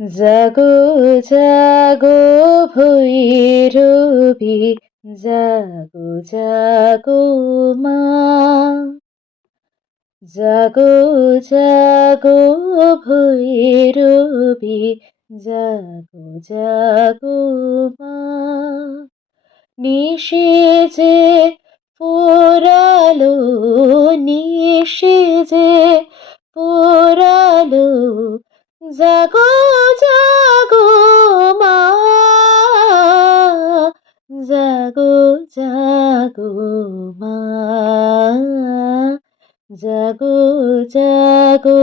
জাগো জাগো ভৈরবী, জাগো জাগো মা। জাগো জাগো ভৈরবী, জাগো জাগো মা। নিশি যে পোড়ালো, নিশি যে পোড়ালো, জাগো জাগো মা। জাগো জাগো মা। জাগো জাগো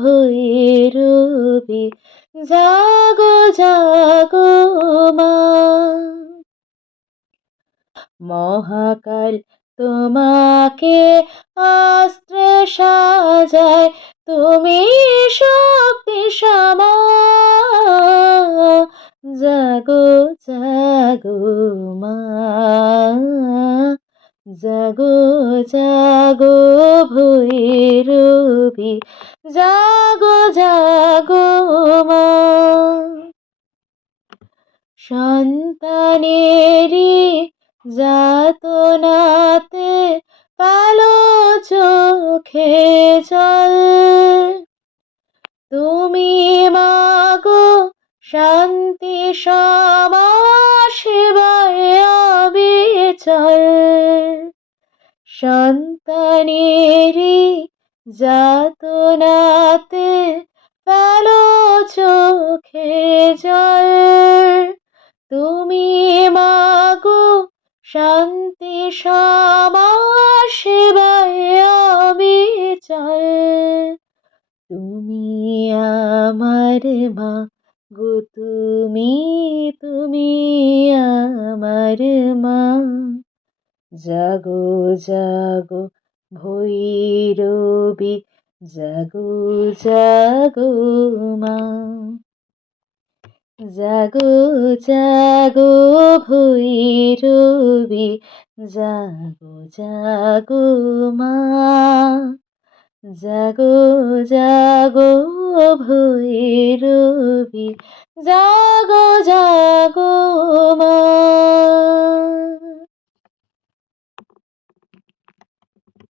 ভৈরবী, জাগো জাগো মা। মহাকাল তোমাকে অস্ত্রে সাজায়, তুমি শক্তি সমা। জাগো জাগো মা। জাগো জাগো ভৈরবী, জাগো জাগো মা। সন্তানেরি যাতনাতে কালো চোখে জল, তুমি মাগো শান্তি সমা, সেবায় অবিচল। সন্তানেরি যাতনাতে কালো চোখে জল, তুমি মাগো শান্তি সমা, সেবায় অবিচল। তুমি আমার মা গো, তুমি আমার মা। জাগো জাগো ভৈরবী, জাগো জাগো মা। জাগো জাগো ভৈরবী, জাগো জাগো মা। জাগো জাগো ভৈরবী, জাগো জাগো মা।